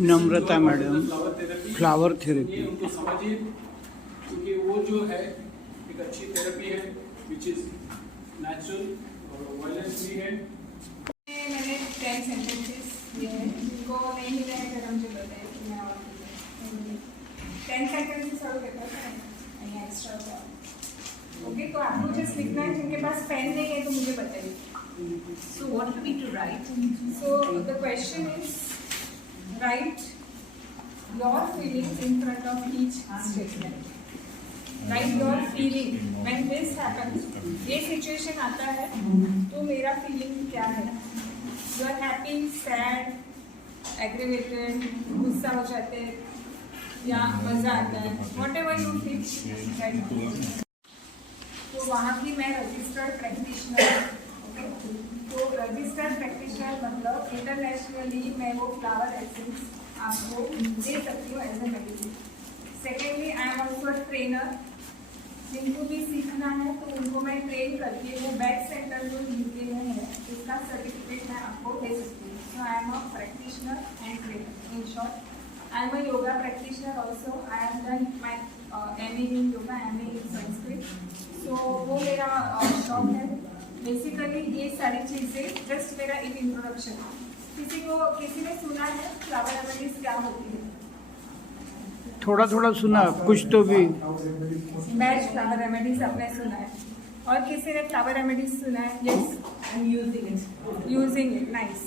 नम्रता madam, flower therapy. उनको समझिए, क्योंकि वो जो है एक अच्छी थेरेपी है विच इज नेचुरल और वायलेंस फ्री है। मैंने 10 सेंटेंसेस दिए हैं, जिनको नहीं मिला है अगर मुझे बताइए कि मैं और 10 सेंटेंसेस और पेपर है एक्स्ट्रा। ओके, तो आपको जस्ट लिखना है, जिनके पास पेन नहीं है तो मुझे बताइए। So what do we need to write? So the question is, write your feelings in front of each statement. Write your feeling when this happens. ये situation आता है तो मेरा feeling क्या है? You are happy, sad, aggravated, गुस्सा हो जाते या मजा आता है, whatever you feel right now. तो वहाँ की मैं रजिस्टर्ड प्रैक्टिशनर। तो रजिस्टर्ड प्रैक्टिशनर मतलब इंटरनेशनली मैं वो फ्लावर एसेंस आपको दे सकती हूँ as a medicine. Secondly I am also trainer, जिनको भी सीखना है तो उनको मैं ट्रेन करके वो बैक सेंटर जो यूके में है उसका सर्टिफिकेट मैं आपको दे सकती हूँ। So I am a practitioner and trainer. In short I am a yoga practitioner also. I have done my MA in yoga, MA in Sanskrit. तो वो मेरा शौक है। बेसिकली ये सारी चीज़ें जस्ट मेरा एक इंट्रोडक्शन है। किसी ने सुना है फ्लावर रेमेडीज क्या होती है? थोड़ा थोड़ा सुना, कुछ तो भी। बैच फ्लावर रेमेडीज आपने सुना है, और किसी ने फ्लावर रेमेडीज सुना है? Yes, I'm using it. Nice.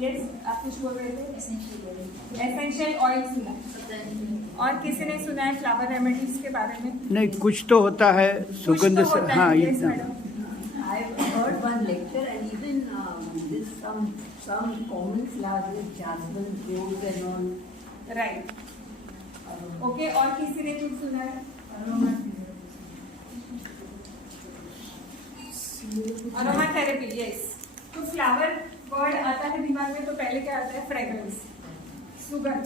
Yes, आप कुछ बोल रहे थे? एसेंशियल ऑयल सुना है, और किसी ने सुना है फ्लावर रेमेडीज के बारे में? नहीं, कुछ तो होता है सुगंध से। हाँ, यस इतना। Madam. I've heard one lecture and even this some common flowers with jasmine, rose and all. Right, okay. और किसी ने कुछ सुना है? Aroma therapy, yes. तो फ्लावर वर्ड आता है दिमाग में तो पहले क्या आता है? फ्रेग्रेंस, सुगंध।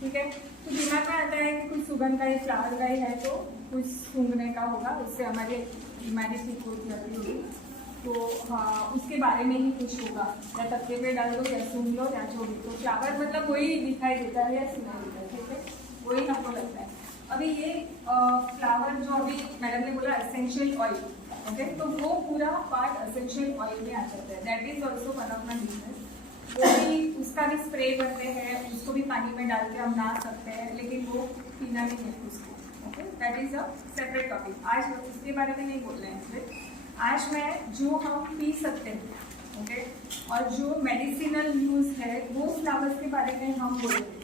ठीक है, तो दिमाग में आता है कि कुछ सुगंध का ही, फ्लावर का ही है तो कुछ सूंघने का होगा, उससे हमारी बीमारी ठीक होती होगी। तो हाँ, उसके बारे में ही कुछ होगा, या तकिए पे डाल दो या सूंघ लो या जो भी। तो फ्लावर मतलब वही दिखाई देता है या सुनाई देता है, ठीक है, वही हमको लगता है। अभी ये फ्लावर जो अभी मैडम ने बोला एसेंशियल ऑयल, ओके, तो वो पूरा पार्ट एसेंशियल ऑयल में आ जाता है। That is also one of my business. वो भी, उसका भी स्प्रे बनते हैं, उसको भी पानी में डाल के हम नहा सकते हैं, लेकिन वो पीना नहीं है उसको। Okay, that is a separate topic. आज उसके बारे में नहीं बोल रहे हैं इसलिए। आज मैं जो हम पी सकते हैं, ओके, और जो मेडिसिनल यूज है वो फ्लावर्स के बारे में हम बोलेंगे,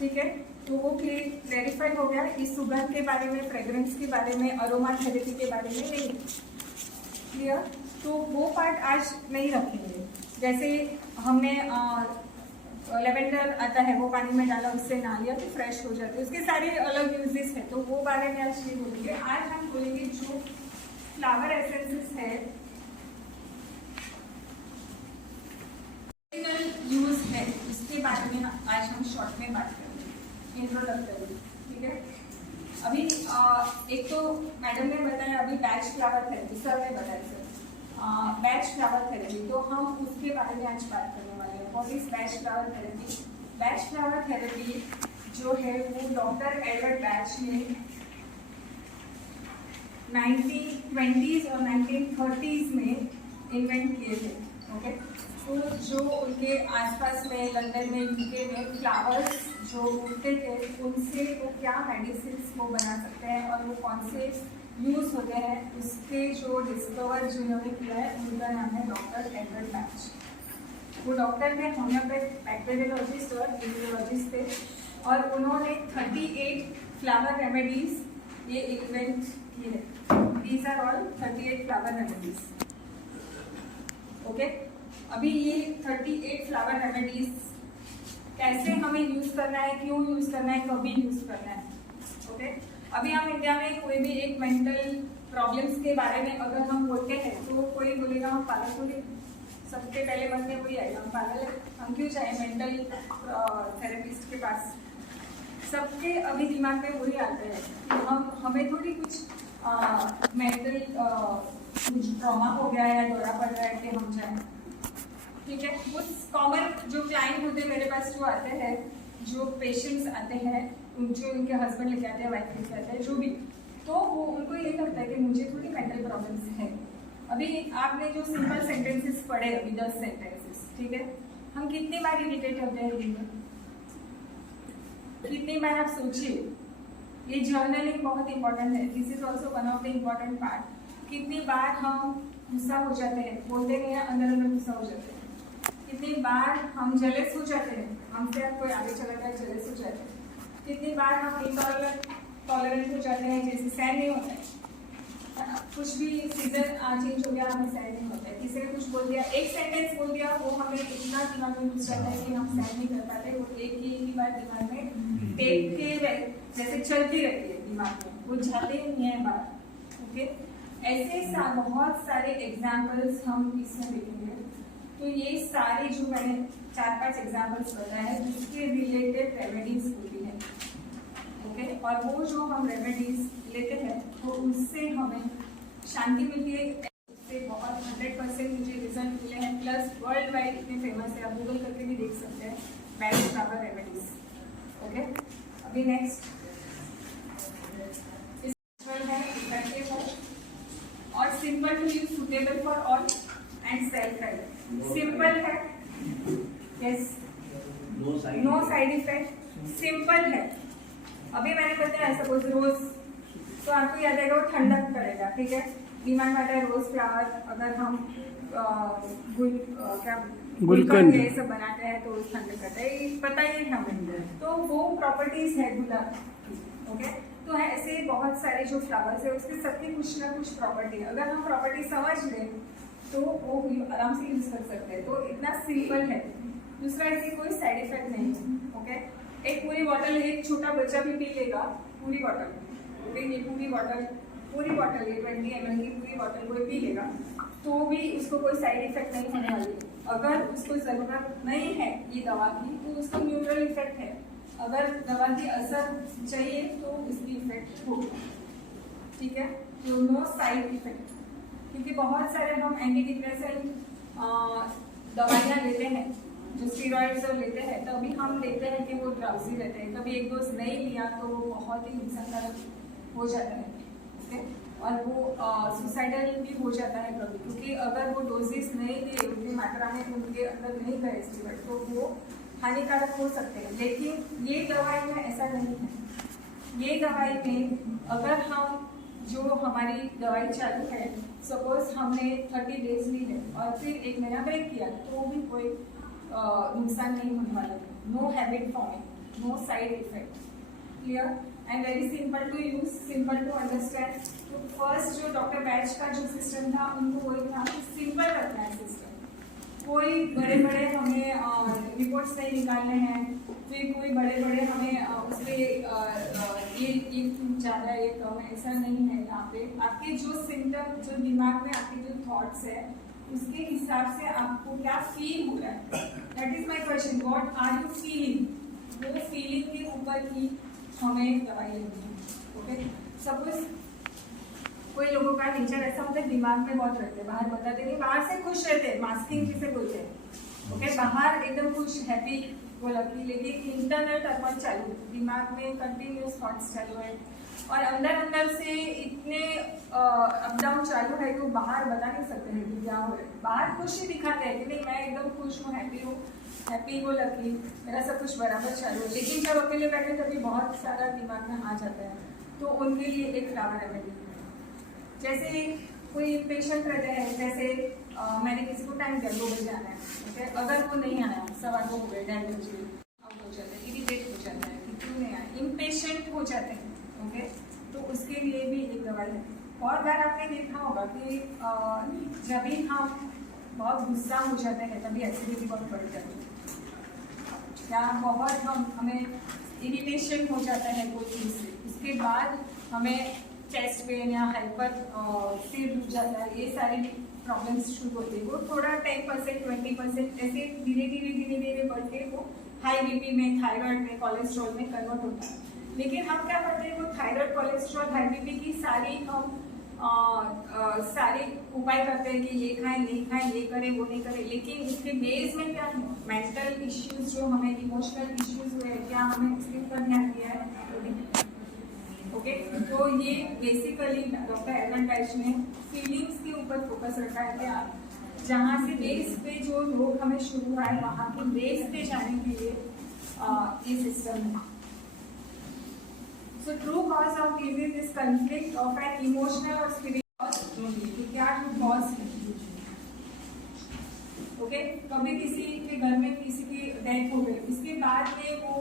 ठीक है। तो वो क्लैरिफाई हो गया। इस सुगंध के बारे में, फ्रेग्रेंस के बारे में, अरोमा थेरेपी के बारे में नहीं। क्लियर? तो वो पार्ट आज नहीं रखेंगे। जैसे हमने लेवेंडर आता है, वो पानी में डाला, उससे नहा लिया तो फ्रेश हो जाते हैं, उसके सारे अलग यूजेस हैं, तो वो बारे में आज नहीं बोलेंगे। आज हम बोलेंगे जो फ्लावर एसेंसेस है, यूज है, उसके बारे में आज हम शॉर्ट में बात करेंगे, इंट्रोडक्टरी। ठीक है, अभी एक तो मैडम ने बताया अभी बैच फ्लावर थेरेपी, सर ने बताया सर बैच फ्लावर थेरेपी, तो हम उसके बारे में आज बात करने वाले हैं। What is batch flower therapy? Batch flower therapy जो है वो डॉक्टर एडवर्ड बैच ने 1920s और 1930s में इन्वेंट किए थे। ओके, तो जो उनके आसपास में लंदन में, यूके में फ्लावर्स जो उगते थे, उनसे वो क्या मेडिसिन वो बना सकते हैं और वो कौन से यूज होते हैं, उसके जो डिस्कवर जिन्होंने किया है उनका नाम है डॉक्टर एडवर्ड बैच। वो डॉक्टर थे, होम्योपैथ बैक्टीरियोलॉजिस्ट और इम्यूनोलॉजिस्ट थे, और उन्होंने 38 फ्लावर रेमेडीज ये इन्वेंट किए। These are all 38 flower remedies. Okay, अभी ये 38 फ्लावर रेमेडीज कैसे हमें यूज करना है, क्यों यूज करना है, कभी यूज करना है। ओके, अभी हम इंडिया में कोई भी एक मेंटल प्रॉब्लम्स के बारे में अगर हम बोलते हैं तो कोई बोलेगा हम पागल बोले, सबसे पहले मन में वही आएगा, हम पागल है, हम क्यों जाए मेंटल थेरेपिस्ट के पास। सबके अभी दिमाग में वही आता है कि हमें थोड़ी कुछ मेंटल कुछ ट्रॉमा हो गया है या दौरा पड़ रहा है कि हम जाए। ठीक है। उस कॉमन जो क्लाइंट होते हैं मेरे पास जो आते हैं, जो पेशेंट्स आते हैं, जो उनके हस्बैंड लेके आते हैं, वाइफ लेके आते हैं, जो भी, तो वो उनको ये लगता है कि मुझे थोड़ी मेंटल प्रॉब्लम्स है। अभी आपने जो सिंपल सेंटेंसेस पढ़े, अभी 10 सेंटेंसेस, ठीक है, हम कितनी बार इरिटेट होते हैं दिन में? कितनी बार आप सोचिए, ये जर्नलिंग बहुत इंपॉर्टेंट है, this is also one of the important part. कितनी बार हम गुस्सा हो जाते हैं, बोलते नहीं है, अंदर अंदर गुस्सा हो जाते हैं। कितनी बार हम जेलस हो जाते हैं, हमसे आप कोई आगे चला गया जेलस हो जाते हैं। कितनी बार हम टॉलरेंट हो जाते हैं, जैसे सहन नहीं होता है, कुछ भी सीजन चेंज हो गया, हमें सहन नहीं होता है। किसी ने कुछ बोल दिया, एक सेंटेंस बोल दिया, वो हमें इतना दिमाग में घुस जाता है कि हम सहन नहीं कर पाते। वो एक ही बार दिमाग में टेक के जैसे चलती रहती है दिमाग में, वो जाते ही नहीं है बाहर। ओके, ऐसे बहुत सारे एग्जाम्पल्स हम इसमें देखेंगे। तो ये सारी जो मैंने 4-5 एग्जाम्पल्स बताए हैं, जिसके रिलेटेड रेमेडीज होती है। ओके, और वो जो हम रेमेडीज लेते हैं तो उससे हमें शांति मिलती है। उससे बहुत 100% मुझे रिजल्ट मिले हैं, प्लस वर्ल्ड वाइड इतने फेमस है, आप गूगल करके भी देख सकते हैं, मैरिज फ्लावर रेमेडीज। ओके, अभी नेक्स्ट है, इफेक्टिव है और simple to use, suitable for all and self help. Simple है, yes, no side effect, simple है। अभी मैंने बताया सपोज रोज, तो आपको याद आएगा वो ठंडक करेगा, ठीक है। दिमाग में आता है रोज फ्लावर, अगर हम गुलकंद ये सब बनाते हैं तो ठंडक करता है, ये पता ही है हमें। तो वो प्रॉपर्टीज है गुलाब की। ओके, तो ऐसे बहुत सारे जो फ्लावर्स है उसके सबकी कुछ ना कुछ प्रॉपर्टी है। अगर हम प्रॉपर्टी समझ लें तो वो आराम से यूज कर सकते हैं। तो इतना सिंपल है। दूसरा, इसकी कोई साइड इफेक्ट नहीं है। ओके, एक पूरी बॉटल एक छोटा बच्चा भी पी लेगा, पूरी बॉटल। ओके, ये पूरी बॉटल ये 20 ml की पूरी बॉटल कोई पी लेगा तो भी उसको कोई साइड इफेक्ट नहीं होने वाली। अगर उसको जरूरत नहीं है ये दवा की तो उसको न्यूट्रल इफेक्ट है। अगर दवा की असर चाहिए तो उसकी इफेक्ट होगा, ठीक है। तो नो साइड इफेक्ट, क्योंकि बहुत सारे हम एंटी डिप्रेसेंट दवाइयाँ लेते हैं, जो स्टीरॉइड्स लेते हैं, तभी हम देखते हैं कि वो ड्राउजी रहते हैं। कभी एक डोज नहीं लिया तो वो बहुत ही नुकसानदायक हो जाता है, ओके। और वो सुसाइडल भी हो जाता है कभी, क्योंकि अगर वो डोजेस नहीं लिए उतनी मात्रा में उनके अंदर नहीं गए स्टीरॉइड तो वो हानिकारक हो सकते हैं। लेकिन ये दवाई में ऐसा नहीं है। ये दवाई में अगर हम जो हमारी दवाई चालू है, सपोज हमने 30 डेज ली है और फिर 1 महीना ब्रेक किया तो भी कोई नुकसान नहीं होने वाला है। No habit forming, no side effect, clear and very simple to use, simple to understand. तो फर्स्ट जो डॉक्टर बैच का जो सिस्टम था उनको वही था, सिंपल रखना है सिस्टम। कोई बड़े बड़े हमें रिपोर्ट्स नहीं निकालने हैं, फिर कोई बड़े बड़े हमें उसके ये ज़्यादा ये कम है, ऐसा नहीं है। यहाँ पे आपके जो सिम्टम, जो दिमाग में आपके जो थॉट्स है, उसके हिसाब से आपको क्या फील हो रहा है, that is my question, what are you feeling. वो फीलिंग के ऊपर ही हमें दवाई लेनी है। ओके, सपोज कोई लोगों का नेचर ऐसा होता है, दिमाग में बहुत रहते हैं, बाहर बताते नहीं, बाहर से खुश रहते हैं, मास्किंग जिसे बोलते हैं। ओके, बाहर एकदम खुश हैप्पी वो लकी, लेकिन इंटरनल टर्मोइल चालू, दिमाग में कंटिन्यूस थॉट्स चालू है और अंदर अंदर से इतने अप डाउन चालू है कि वो बाहर बता नहीं सकते हैं कि क्या हो रहा है। बाहर खुशी दिखाते हैं कि नहीं मैं एकदम खुश हूँ, हैप्पी वो लकी, मेरा सब कुछ बराबर चालू है, लेकिन जब अकेले बैठे तभी बहुत सारा दिमाग में आ जाता है। तो उनके लिए एक फ्लावर रेमेडी, जैसे कोई पेशेंट रहते हैं, जैसे मैंने किसी को टाइम दिया 2 बजे आना है, ओके, अगर वो नहीं आया, 2:15 हो गए, 2:30 बजे आउट हो जाता है, इरिटेट हो जाता है कि क्यों नहीं आया, इम्पेशेंट हो जाते हैं। ओके, तो उसके लिए भी एक दवाई है। और बार आपने देखा होगा कि जब भी हम बहुत गुस्सा हो जाते हैं तभी एसिडिटी बहुत बढ़ जाती है, या बहुत हमें इरिटेशन हो जाता है कोई चीज़ से, उसके बाद हमें चेस्ट पेन या हाइपर सिर दुख जाता है, ये सारी प्रॉब्लम्स शुरू होती है। वो थोड़ा 10% 20% ऐसे धीरे धीरे बढ़ के वो हाई बीपी में, थायराइड में, कोलेस्ट्रॉल में कन्वर्ट होता है। लेकिन हम क्या करते हैं, वो थायराइड, कोलेस्ट्रॉल, हाई बीपी की सारी हम सारे उपाय करते हैं कि ये खाएं नहीं खाएं, ये करें वो नहीं करें, लेकिन उसके बेस में क्या है, मेंटल इश्यूज जो हमें, इमोशनल इश्यूज हुए, क्या हमें इसके ऊपर ध्यान दिया है? ओके, तो ये बेसिकली डॉक्टर एलन टाइश ने फीलिंग्स के ऊपर फोकस रखा है कि आप जहाँ से बेस पे जो रोग हमें शुरू हुआ है वहाँ के बेस पे जाने के लिए ये सिस्टम है। So true cause of disease is conflict of an emotional or spiritual cause. क्या true cause है? ओके, कभी किसी के घर में किसी की डेथ हो गई, इसके बाद में वो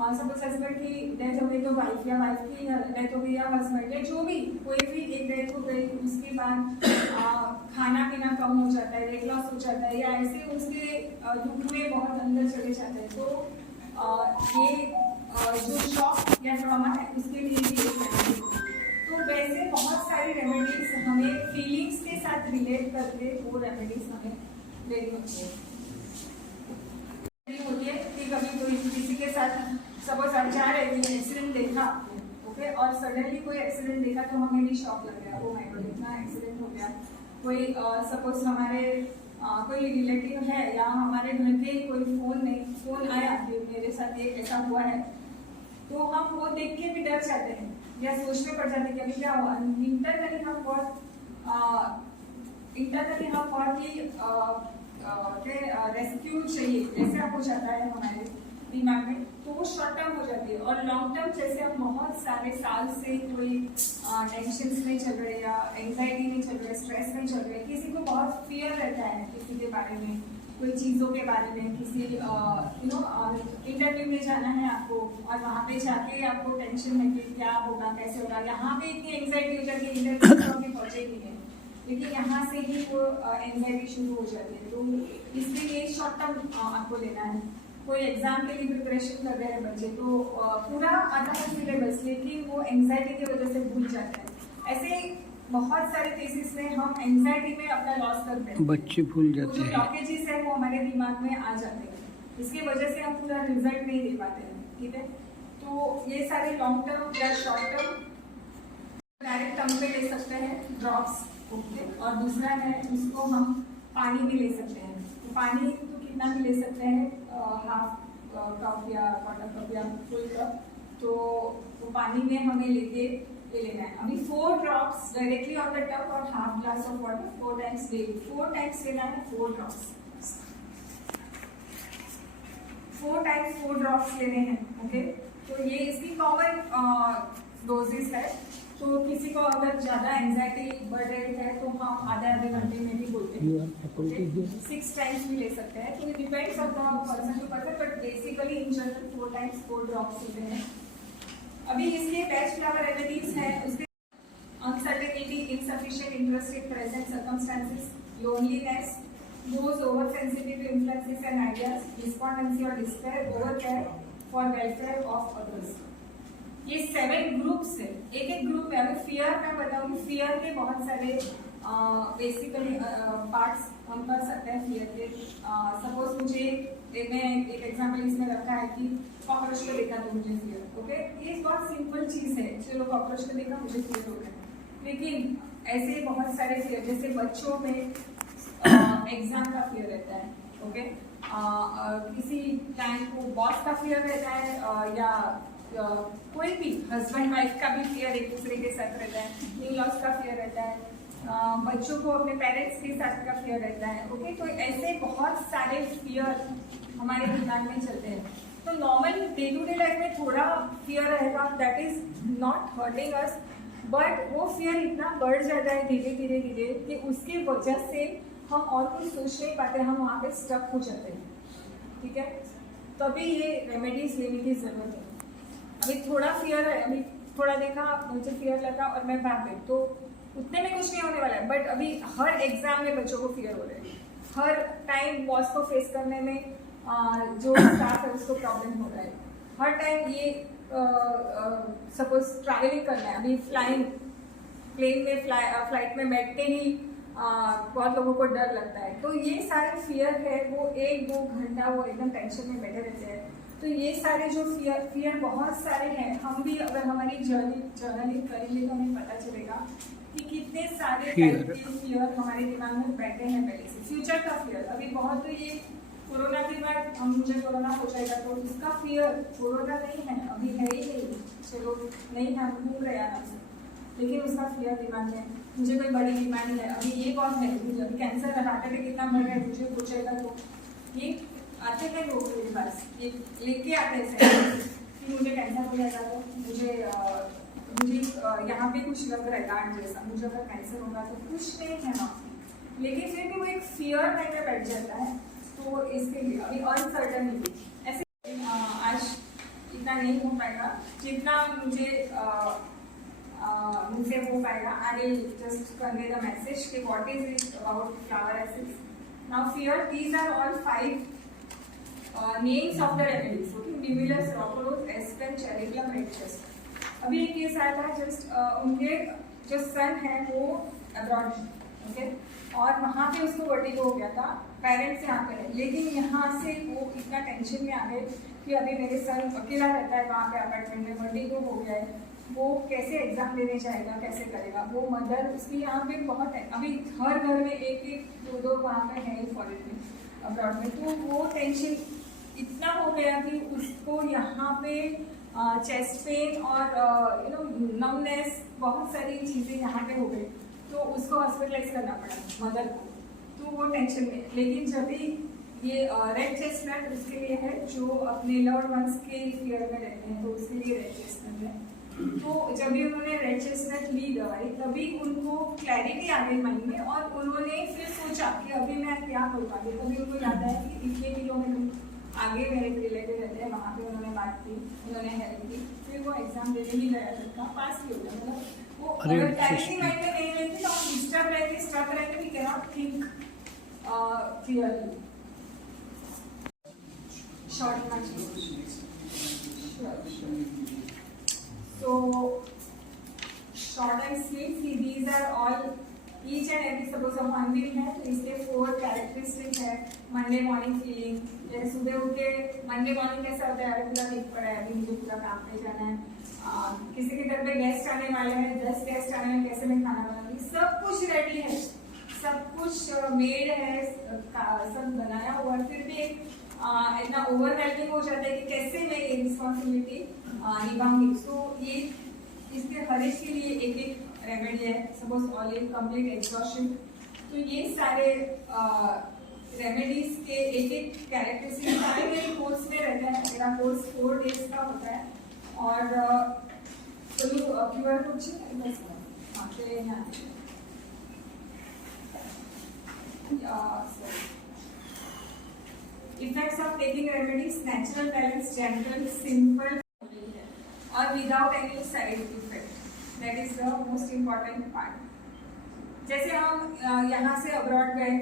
सपोज हस्बैंड की डेथ हो गई तो वाइफ की डेथ हो गई या हस्बैंड या जो भी कोई भी एक डेथ हो गई, उसके बाद खाना पीना कम हो जाता है, वेट लॉस हो जाता है या ऐसे उसके दुख में बहुत अंदर चले जाते हैं, तो ये जो शॉक या ट्रॉमा है उसके लिए भी एक रेमेडी। तो वैसे बहुत सारी रेमेडीज हमें फीलिंग्स के साथ रिलेट करके वो रेमेडीज हमें लेनी होती है कि कभी कोई किसी के साथ सपोज आप जा रहे थे, एक्सीडेंट देखा, ओके, और सडनली कोई एक्सीडेंट देखा तो हमें भी शॉक लग गया, ओ माय गॉड इतना एक्सीडेंट हो गया। कोई सपोज हमारे कोई रिलेटिव है या हमारे घर के कोई फोन आया कि मेरे साथ ये ऐसा हुआ है, तो हम वो देख के भी डर जाते हैं या सोचने पड़ जाते हैं कि अभी क्या हुआ। इंटरनली हम बहुत ही रेस्क्यू चाहिए ऐसा हो जाता है हमारे दिमाग में, तो वो शॉर्ट टर्म हो जाती है। और लॉन्ग टर्म जैसे हम बहुत सारे साल से कोई टेंशन में चल रहे या एंजाइटी में चल रहे, स्ट्रेस में चल रहे, किसी को बहुत फियर रहता है किसी के बारे में, कोई चीज़ों के बारे में, किसी इंटरव्यू में जाना है आपको और वहाँ पे जाके आपको टेंशन है कि क्या होगा कैसे होगा, यहाँ पे इतनी एंजाइटी हो जाती है, इंटरव्यू तो अभी पहुँचेगी नहीं, लेकिन यहाँ से ही वो एंजाइटी शुरू हो जाती है। तो इसके लिए शॉर्ट टर्म आपको लेना है। कोई एग्जाम के लिए प्रिपरेशन कर रहे हैं बच्चे, तो पूरा आता है सिलेबस, लेकिन वो एंजाइटी की वजह से भूल जाते हैं। ऐसे बहुत सारे केसेस में हम एंजाइटी में अपना लॉस करते हैं, बच्चे भूल जाते जो हैं। ब्लॉकेजेस है वो हमारे दिमाग में आ जाते हैं, इसकी वजह से हम पूरा रिजल्ट नहीं दे पाते हैं। ठीक है, तो ये सारे लॉन्ग टर्म या शॉर्ट टर्म डायरेक्ट टर्म पे ले सकते हैं ड्रॉप्स, ओके, और दूसरा है उसको हम पानी भी ले सकते हैं। तो पानी तो कितना भी ले सकते हैं, हाफ कप या क्वार्टर कप या फुल कप, तो वो पानी में हमें लेके ले लेना है। अभी 4 drops directly on the top और half glass of water 4 times daily, 4 times लेना है, 4 ड्रॉप्स, 4 टाइम्स 4 ड्रॉप्स लेने हैं। ओके, तो ये इसकी कॉमन डोजेस है। तो किसी को अगर ज्यादा एंजाइटी बढ़ रही है तो हम आधे घंटे में भी बोलते हैं, 6 टाइम्स भी ले सकते हैं। तो ये depends on the person to person, but basically in general 4 times 4 drops लेते हैं। अभी इसके बेस्ट फ्लावर रेमेडीज है, उसके uncertainty, insufficient interest in present circumstances, loneliness, those oversensitive to influences and ideas, despondency or despair, overcare for welfare of others। ये 7 groups है। एक group में अगर फियर मैं बताऊंगी, फियर के बहुत सारे बेसिकली पार्ट्स हम कर सकते हैं फियर के। सपोज मुझे मैं एक एग्जांपल इसमें रखा है कि कॉकरोच को देखा तो मुझे फियर, ओके, ये बहुत सिंपल चीज है, चलो कॉकरोच को देखा मुझे फियर हो गया। लेकिन ऐसे बहुत सारे फियर, जैसे बच्चों में एग्जाम का फियर रहता है, ओके, किसी टाइम को बॉस का फियर रहता है, या कोई भी हस्बैंड वाइफ का भी फियर एक दूसरे के साथ रहता है, इन लॉस का फियर रहता है, बच्चों को अपने पेरेंट्स के साथ का फियर रहता है। ओके, तो ऐसे बहुत सारे फियर हमारे दिमाग में चलते हैं। तो normal day to day life में थोड़ा फियर रहेगा, that is not hurting us, but वो फियर इतना बढ़ जाता है धीरे धीरे धीरे कि उसकी वजह से हम और कुछ सोच नहीं पाते, हम वहाँ पे स्टक हो जाते हैं। ठीक है, तभी ये रेमेडीज लेने की जरूरत है। अभी थोड़ा फियर है, अभी थोड़ा देखा मुझे फियर लगा और मैं भाग गई, तो उतने में कुछ नहीं होने वाला है। बट अभी हर एग्जाम में बच्चों को फियर हो रहे हैं, हर टाइम बॉस को फेस करने में जो स्टाफ है उसको प्रॉब्लम हो रहा है, हर टाइम ये सपोज ट्रैवलिंग करना है, अभी प्लेन में फ्लाइट में बैठते ही बहुत लोगों को डर लगता है। तो ये सारे फियर है वो 1-2 घंटा वो एकदम टेंशन में बैठे रहते हैं, तो ये सारे जो फियर बहुत सारे हैं, हम भी अगर हमारी जर्नलिंग करेंगे तो हमें पता चलेगा कि कितने सारे फियर हमारे दिमाग में बैठे हैं पहले से। फ्यूचर का फियर, अभी बहुत तो ये कोरोना के बाद हम मुझे कोरोना हो जाएगा तो उसका फियर कोरोना नहीं है, अभी है ही नहीं, चलो नहीं है, हम घूम रहे आराम से, लेकिन उसका फियर दिमाग में मुझे कोई बड़ी बीमारी है, अभी ये कौन है, मुझे अभी कैंसर है, हार्ट अटैक कितना बढ़ रहा है, मुझे हो जाएगा तो ये आते हैं लोग मेरे पास, ये लेके आते हैं कि मुझे कैंसर हो जाएगा तो मुझे यहाँ पे कुछ लग रहा है गांठ जैसा, मुझे अगर कैंसर होगा तो कुछ नहीं है वहाँ, लेकिन फिर भी वो एक फियर टाइप में बैठ जाता है। तो इसके लिए अभी अनसर्टनिटी ऐसे आज इतना नहीं हो पाएगा जितना मुझे हो पाएगा। I will just convey the message कि what is it about flower acids. Now fear, these are all 5 names of the remedies, okay, mimulus, rock rose, aspen, cherry plum, red chest. अभी एक केस आया था, जस्ट उनके जो सन है वो abroad है, ओके, और वहाँ पे उसको वर्टिगो हो गया था, पेरेंट्स यहाँ पे है, लेकिन यहाँ से वो इतना टेंशन में आ गए कि अभी मेरे सन अकेला रहता है वहाँ पे अपार्टमेंट में, वर्टिगो हो गया है, वो कैसे एग्जाम देने जाएगा, कैसे करेगा, वो मदर उसकी यहाँ पे बहुत है, अभी हर घर में एक दो वहाँ पे है फॉरेन में, अब्रॉड में, तो वो टेंशन इतना हो गया कि उसको यहाँ पे चेस्ट पेन और नमनेस, बहुत सारी चीज़ें यहाँ पे हो गई, तो उसको हॉस्पिटलाइज करना पड़ा मदर को, तो वो टेंशन में। लेकिन जब भी ये रेड चेस्टनट उसके लिए है जो अपने लव्ड वंस के फियर में रहते हैं, तो उसके लिए रेड चेस्टनट है। तो जब भी उन्होंने रेड चेस्टनट ली दवाई, तभी उनको क्लैरिटी आ गई माइंड में, और उन्होंने फिर सोचा कि अभी मैं क्या करूँ आगे। तभी उनको याद आया कि इतने किलोमीटर आगे मेरे रिलेटिव रहते हैं, वहाँ पे उन्होंने बात की, उन्होंने हेल्प की, फिर वो एग्जाम देने ही गया लड़का, पास भी हो गया। मतलब वो अगर क्लैरिटी माइंड में नहीं रहती तो हम डिस्टर्ब रहते, स्टक रहते, we can not think clearly. Short so short and sweet, these are all each and every, suppose हम मंदिर है तो इसके 4 कैरेक्टरिस्टिक है। मंडे मॉर्निंग फीलिंग, जैसे सुबह उठ के मंडे मॉर्निंग कैसा होता है, अरे पूरा वीक पड़ा है, अभी मुझे पूरा काम पे जाना है, किसी के घर पे गेस्ट आने वाले हैं, 10 गेस्ट आने में कैसे मैं खाना बनाऊंगी, सब कुछ रेडी है, सब कुछ मेड है, सब बनाया हुआ है, फिर भी इतना ओवरवेलमिंग हो जाता है कि कैसे मैं ये रिस्पॉन्सिबिलिटी निभाऊंगी। सो ये इसके हर एक के लिए एक एक रेमेडी है। सपोज ऑलिव कंप्लीट एग्जॉशन, तो ये सारे रेमेडीज के एक एक कैरेक्टरिस्टिक सारे मेरे कोर्स में रहते हैं। मेरा कोर्स 4 डेज का होता है, और चलो QR code effects of taking remedies, natural, balance, gentle, simple और without any side effect, that is the most important part. जैसे हम यहाँ से अब्रॉड गए,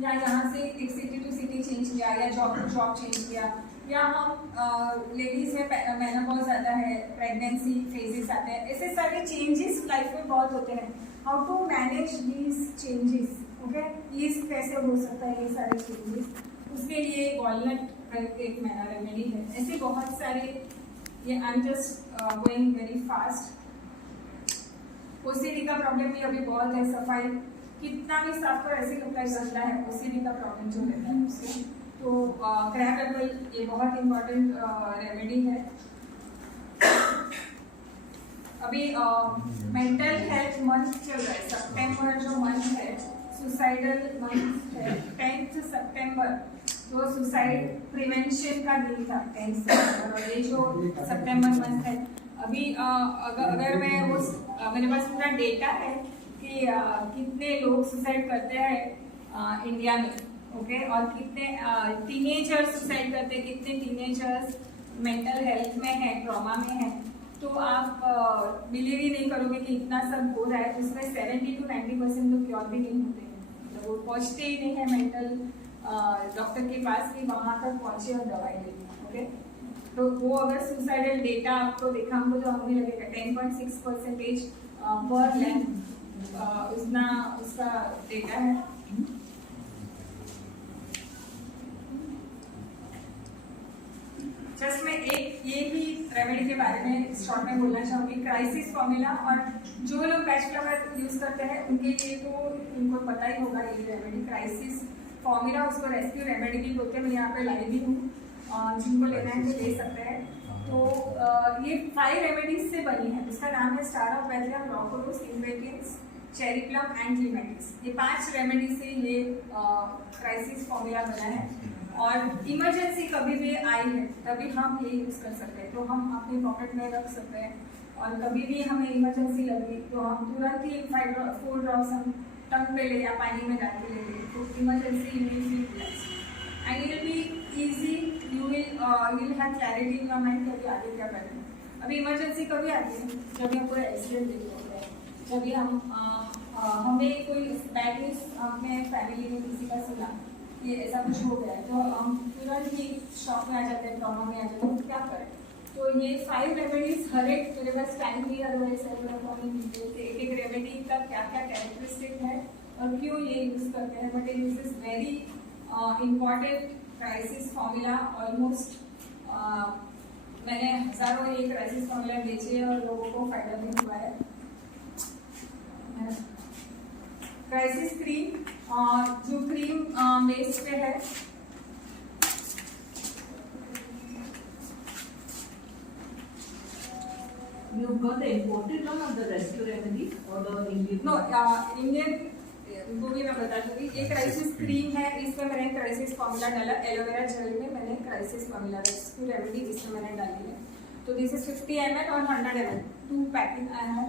या यहाँ से एक सिटी टू सिटी चेंज किया, या जॉब टू जॉब चेंज किया, या हम लेडीज में मेनोपॉज आता है, प्रेगनेंसी फेजेस आते हैं, ऐसे सारे चेंजेस लाइफ में बहुत होते हैं। How to manage these changes, okay, ये कैसे हो सकता है ये सारे चेंजेस, उसके लिए वॉलनट एक रेमेडी है। ऐसे बहुत सारे, ये I am just going very fast. OCD का प्रॉब्लम भी अभी बहुत है, सफाई कितना भी साफ कर ऐसे कपड़ा चलता है, ओसीडी का प्रॉब्लम जो रहता है उससे, तो क्रैब एप्पल ये बहुत इम्पोर्टेंट रेमेडी है। अभी मेंटल हेल्थ मंथ चल रहा है, सितंबर जो मंथ है, सुसाइडल मंथ है, 10th सितंबर, तो सुसाइड प्रिवेंशन का दिन था 10th सितंबर, और ये जो सितंबर मंथ है, अभी अगर मैं मेरे पास पूरा डेटा है कि कितने लोग सुसाइड करते हैं इंडिया में, ओके, और कितने टीनेजर्स सुसाइड करते हैं, कितने टीनेजर्स मेंटल हेल्थ में है, ट्रॉमा में है, तो आप बिलीव ही नहीं करोगे कि इतना सब हो रहा है। उसमें 70 to 90% तो क्योर भी नहीं होते हैं, मतलब वो पहुँचते ही नहीं है मेंटल डॉक्टर के पास कि वहाँ तक पहुँचे और दवाई ले, ओके। तो वो अगर सुसाइडल डेटा आपको देखा हमको तो हमें लगेगा 10.6% पर लैख उतना उसका डेटा है। जस्ट मैं एक ये भी रेमेडी के बारे में शॉर्ट में बोलना चाहूँगी, क्राइसिस फॉर्मूला। और जो लोग पैच फ्लावर यूज़ करते हैं उनके लिए तो उनको पता ही होगा ये रेमेडी क्राइसिस फॉर्मूला, उसको रेस्क्यू रेमेडी भी बोलते हैं। मैं यहाँ पे लाई भी हूँ, जिनको लेना है वो ले सकते हैं। तो ये 5 रेमेडीज से बनी है। इसका नाम है star of Bethlehem, rock rose, ingredients, cherry plum and clematis. ये 5 रेमेडी से ये क्राइसिस फॉर्मूला बना है। और इमरजेंसी कभी भी आई है तभी हम ये यूज़ कर सकते हैं, तो हम अपनी पॉकेट में रख सकते हैं। और कभी भी हमें इमरजेंसी लगी तो हम तुरंत ही 4 ड्रॉप्स हम टंग पे ले या पानी में डाल के ले लें, तो emergency you will feel relax and you will be easy, you will have clarity in your mind कि अभी आगे क्या करना है। अभी इमरजेंसी कभी आती है जब हम पूरा एक्सीडेंट देख होता है, जब हम हमें कोई बैड न्यूज़ अपने फैमिली में किसी का सुना ये ऐसा कुछ हो गया है, तो हम तुरंत ही शॉक में आ जाते हैं, ट्रॉमा में आ जाते हैं, तो क्या करें। तो ये 5 रेमेडीज हर एक, मेरे पास टाइम नहीं है एक एक रेमेडी का क्या क्या कैरेक्टरिस्टिक है और क्यों ये यूज़ करते हैं, but this is very important crisis formula. Almost मैंने हज़ारों ये क्राइसिस फॉर्मूला बेचे हैं और लोगों को फायदा भी हुआ है। क्राइसिस क्रीम, जो क्रीम बेस पे है, You got the imported one or the rescue remedy or the Indian? No Indian, वो भी मैं बता दूंगी। ये क्राइसिस क्रीम है, इसमें मैंने क्राइसिस फॉर्मूला डाला। एलोवेरा जेल में मैंने क्राइसिस फॉर्मूला रेस्क्यू रेमेडी इसमें मैंने डाली है। तो दिस इज 50 ml और 100 ml, 2 पैकिंग आया है।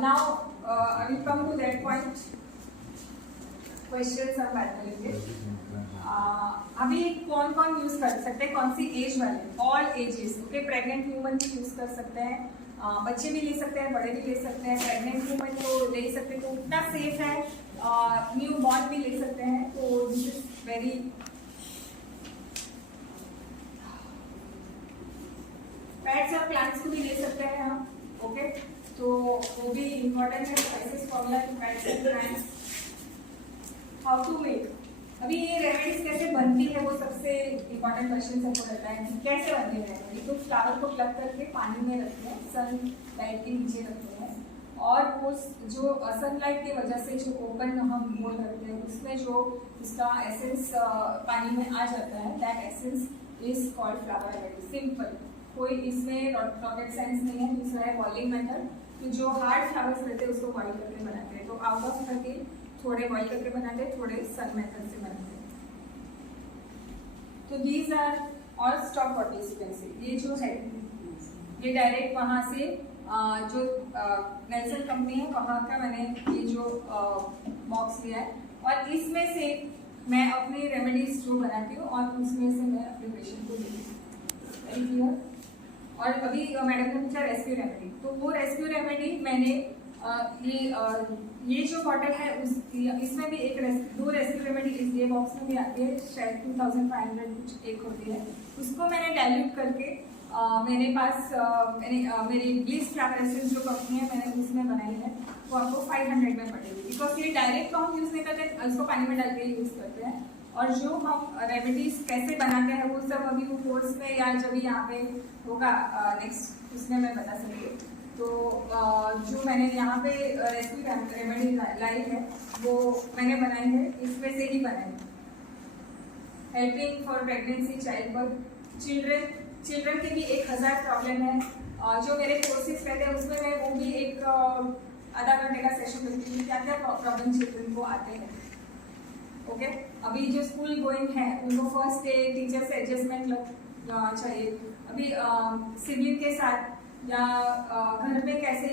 Now I will come to that point, question हम बात करेंगे। अभी कौन कौन यूज कर सकते हैं, कौन सी एज वाले, all ages, okay. Pregnant woman भी यूज कर सकते हैं, बच्चे भी ले सकते हैं, बड़े भी ले सकते हैं। प्रेग्नेंट वुमन तो ले सकते हैं, तो उतना सेफ है। न्यू बॉर्न भी ले सकते हैं, तो दिस इज वेरी पेट्स और प्लांट्स को भी ले सकते हैं हम, ओके। तो वो भी इम्पोर्टेंट है crisis formula, pets and plants. How to make, अभी ये रेमेडीज कैसे बनती है वो सबसे इम्पोर्टेंट क्वेश्चन सबको रहता है कि कैसे बनती है रेमेडी। तो फ्लावर को प्लग करके पानी में रखते हैं, सन लाइट के नीचे रखते हैं, और वो जो सनलाइट की वजह से जो ओपन हम होल रखते हैं उसमें जो उसका एसेंस पानी में आ जाता है, that essence is called flower remedy. Simple, कोई इसमें रॉकेट साइंस नहीं है। दूसरा है बॉइलिंग मेथड, तो जो हार्ड फ्लावर्स रहते हैं उसको बॉइल करके बनाते हैं। तो आउट ऑफ 30 थोड़े बॉइल करके बनाते हैं, थोड़े सन मेथड से बनाते हैं। तो these are all stock participants. ये जो है ये डायरेक्ट वहाँ से जो नेल्सन कंपनी है वहाँ का मैंने ये जो बॉक्स लिया है, और इसमें से मैं अपनी रेमेडीज जो बनाती हूँ और उसमें से मैं अपने पेशेंट को देती हूँ। Very clear. और अभी मैडम ने पूछा रेस्क्यू रेमेडी, तो वो रेस्क्यू रेमेडी मैंने ये जो बॉटल है इसमें भी दो रेस्क्यू रेमेडी ये बॉक्स में भी आती है, शायद 2500 कुछ एक होती है। उसको मैंने डाइल्यूट करके मेरे पास मेरी ब्लिस फ्लावर एसेंस जो कंपनी है मैंने उसमें बनाई है, वो आपको 500 में पड़ेगी। बिकॉज ये डायरेक्ट तो हम यूज़ नहीं करते, उसको पानी में डाल के यूज़ करते हैं। और जो हम रेमेडीज कैसे बनाते हैं वो सब अभी वो कोर्स में या जब यहाँ पे होगा नेक्स्ट उसमें मैं बता सकती। तो जो मैंने यहाँ पे रेस्क्यू रेमेडी लाई है वो मैंने बनाई है, इसमें से ही बनाई है। Helping for pregnancy, child birth, children के भी 1000 प्रॉब्लम है। जो मेरे कोर्सेज रहते हैं उसमें मैं वो भी एक आधा घंटे का सेशन देती हूँ, क्या क्या प्रॉब्लम चिल्ड्रन को आते हैं, ओके। अभी जो स्कूल गोइंग है उनको फर्स्ट डे टीचर से एडजस्टमेंट चाहिए। अभी सिबलिंग के साथ या घर में कैसे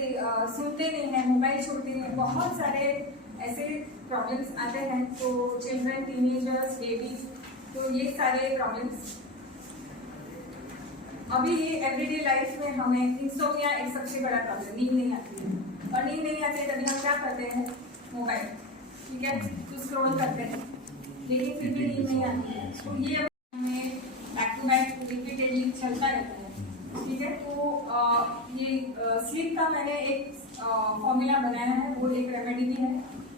सुनते नहीं हैं, मोबाइल छोड़ते नहीं, बहुत सारे ऐसे प्रॉब्लम्स आते हैं। तो चिल्ड्रन, टीनेजर्स, बेबीज, तो ये सारे प्रॉब्लम्स अभी एवरीडे लाइफ में हमें इंसोम्निया एक सबसे बड़ा प्रॉब्लम, नींद नहीं आती है। और नींद नहीं आती है तभी हम क्या करते हैं, मोबाइल, ठीक है, तो स्क्रॉल करते हैं, लेकिन फिर भी नींद नहीं आती है। तो ये हमें बैक टू बैक रिपीटेडली चलता रहता है, ठीक है। तो ये स्लीप का मैंने एक फॉर्मूला बनाया है, वो एक रेमेडी भी है।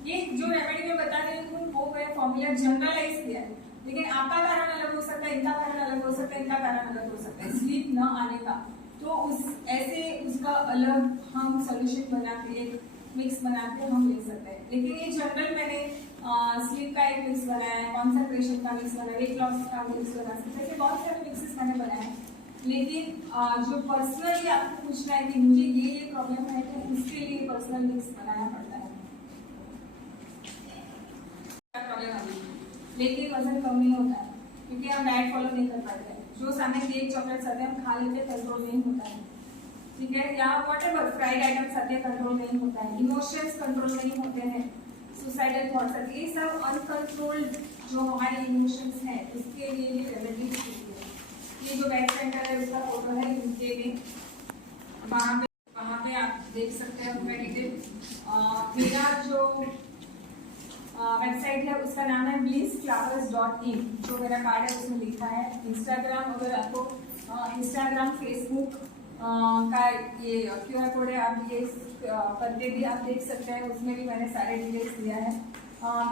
ये जो रेमेडी में बता रही हूँ वो मैं फॉर्मूला जनरलाइज किया है, लेकिन आपका कारण अलग हो सकता है, इनका कारण अलग हो सकता है, इनका कारण अलग हो सकता है स्लीप न आने का। तो उसका अलग हम सोल्यूशन बना के एक मिक्स बना के हम ले सकते हैं। लेकिन ये जनरल मैंने स्लीप का एक मिक्स बनाया है, कॉन्सेंट्रेशन का मिक्स बनाया, वेट लॉस का मिक्स बना सकते हैं, ऐसे बहुत सारे मिक्सेस मैंने बनाए हैं। लेकिन जो पर्सनली आपको पूछना है कि मुझे ये प्रॉब्लम है तो उसके लिए पर्सनल मिक्स बनाना पड़ता है। प्रॉब्लम अभी लेकिन वजन कम नहीं होता है क्योंकि हम डाइट फॉलो नहीं कर पाते हैं। जो सामने केक चॉकलेट्स आते हैं हम खा लेते हैं, कंट्रोल नहीं होता है, ठीक है, या व्हाटएवर फ्राइड आइटम्स आते हैं, कंट्रोल नहीं होता है, इमोशंस कंट्रोल नहीं होते हैं, सुसाइडल थॉट्स आते हैं, ये सब अनकंट्रोल्ड जो हमारे इमोशंस हैं उसके लिए भी रेमेडीज होती है। ये जो बैक सेंटर है उसका फोटो है नीचे में, वहाँ पे आप देख सकते हैं पूरा डिटेल। मेरा जो वेबसाइट है उसका नाम है blissflowers.in, जो मेरा कार्ड है उसमें लिखा है। इंस्टाग्राम, अगर आपको इंस्टाग्राम फेसबुक का ये QR कोड है, आप ये करके भी आप देख सकते हैं, उसमें भी मैंने सारे डिटेल्स दिया है।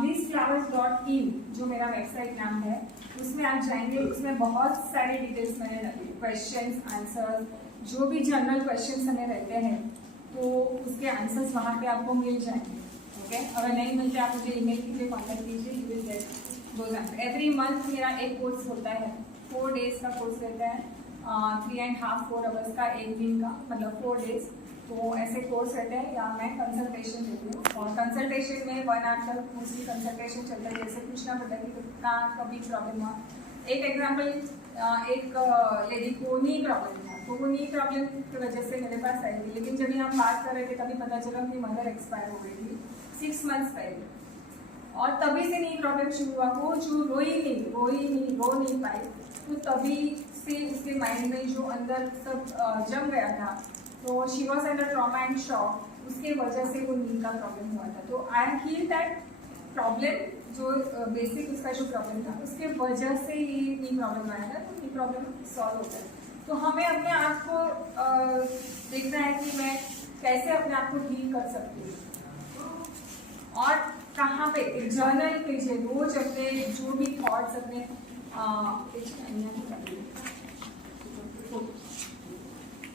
blissflowers.in जो मेरा वेबसाइट नाम है, उसमें आप जाएंगे, उसमें बहुत सारे डिटेल्स मैंने रखे, क्वेश्चंस आंसर, जो भी जनरल क्वेश्चंस हमें रहते हैं तो उसके आंसर्स वहाँ पे आपको मिल जाएंगे। ओके, अगर नहीं मिलते आप मुझे ईमेल कीजिए, कॉन्टेक्ट कीजिए, you will get those answer. Every month मेरा एक कोर्स होता है, 4 डेज का कोर्स रहता है, 3.5-4 आवर्स का एक दिन का, मतलब 4 डेज। तो ऐसे कोर्स रहते हैं या मैं कंसल्टेशन देती हूँ, और कंसल्टेशन में 1 आवर तक मोस्टली कंसल्टेशन चलता है। जैसे पूछना पड़ता है कि कहाँ कभी प्रॉब्लम हुआ। एक एग्जाम्पल, एक लेडी को नी प्रॉब्लम था, तो वो नी प्रॉब्लम की वजह से मेरे पास आई थी, लेकिन जब हम बात कर रहे थे तभी पता चला कि मदर एक्सपायर हो गई थी 6 मंथ्स पहले, और तभी से नी प्रॉब्लम शुरू हुआ। वो जो रो नहीं पाई, तो तभी से उसके माइंड में जो अंदर सब जम गया था, तो she was under trauma and shock, उसके वजह से वो नी का प्रॉब्लम हुआ था। तो आई फील दैट प्रॉब्लम जो बेसिक उसका जो प्रॉब्लम था उसके वजह से ये नी प्रॉब्लम आया था, तो नी प्रॉब्लम सॉल्व होता है। तो हमें अपने आप को देखना है कि मैं कैसे अपने आप को ठीक कर सकती हूँ, और कहाँ पे जर्नल कीजिए रोज अपने जो भी थॉट्स अपने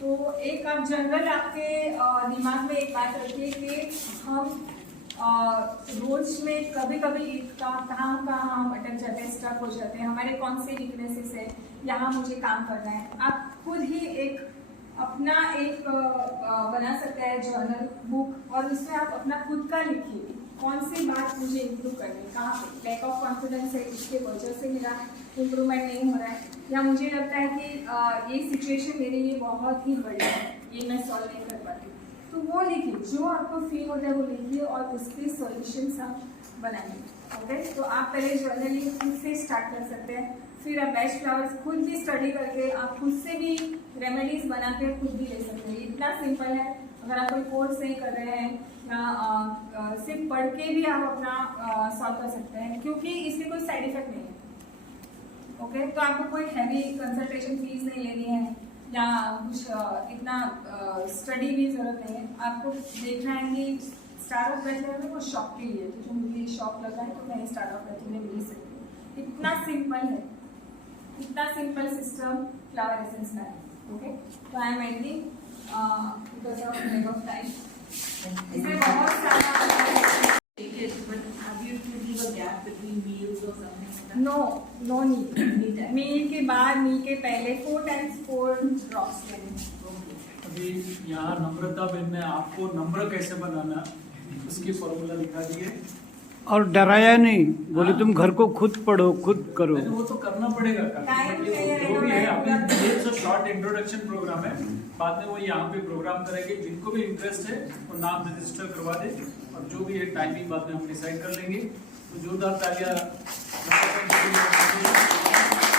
तो एक आप जनरल आपके दिमाग में एक बात रखिए कि हम रोज में कभी कभी कहाँ हम अटक जाते हैं, स्टक हो जाते हैं, हमारे कौन से वीकनेसेस है, यहाँ मुझे काम करना है। आप खुद ही एक अपना एक बना सकते हैं जर्नल बुक, और उसमें आप अपना खुद का लिखिए, कौन सी बात मुझे इम्प्रूव करनी है, कहाँ पे लैक ऑफ कॉन्फिडेंस है, इसके वजह से मेरा इम्प्रूवमेंट नहीं हो रहा है, या मुझे लगता है कि ये सिचुएशन मेरे लिए बहुत ही बड़ी है, ये मैं सॉल्व नहीं कर पाती, तो वो लिखिए, जो आपको फील होता है वो लिखिए, और उसके सॉल्यूशंस आप बनाइए। ओके, तो आप पहले जर्नलिंग खुद से स्टार्ट कर सकते हैं, फिर आप बेस्ट फ्लावर्स खुद भी स्टडी करके आप खुद से भी रेमेडीज बना के खुद भी ले सकते हैं। इतना सिंपल है। अगर आप कोई कोर्स नहीं कर रहे हैं या सिर्फ पढ़ के भी आप अपना सॉल्व कर सकते हैं, क्योंकि इसके कोई साइड इफेक्ट नहीं है। ओके, तो आपको कोई हैवी कंसल्टेशन फीस नहीं लेनी है या कुछ इतना स्टडी भी जरूरत नहीं है। आपको देखना है कि स्टार ऑफ बैचलर में वो शॉप के लिए, तो जो मुझे शॉप लगा है तो मैं स्टार ऑफ बैचलर में मिल सकती हूँ। इतना सिंपल है, इतना सिंपल सिस्टम फ्लावर एसेंस का है। ओके, तो I am ending because of lack of time. इसमें बहुत सारा But have you to leave a gap between meals or something like that? No need meal के बाद, मील के पहले 4 times 4 ड्रॉप्स लेने। अभी यहाँ नम्रता बेन ने आपको नम्र कैसे बनाना उसकी फॉर्मूला दिखा दिए, और डराया नहीं, बोले तुम घर को खुद पढ़ो, खुद करो। वो तो करना पड़ेगा। टाइम चाहिए, जो भी है अभी ये तो शॉर्ट इंट्रोडक्शन प्रोग्राम है, बाद में वो यहाँ पे प्रोग्राम करेंगे। जिनको भी इंटरेस्ट है वो नाम रजिस्टर करवा दे, और जो भी है टाइमिंग बाद में हम डिसाइड कर लेंगे। तो जोरदार तालियां।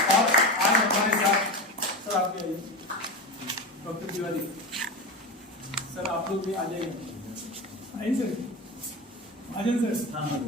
और आज हमारे साथ सर आप भी आइए, डॉक्टर तिवारी सर आप लोग भी आ जाइए। आइए सर, आ जाए सर। हाँ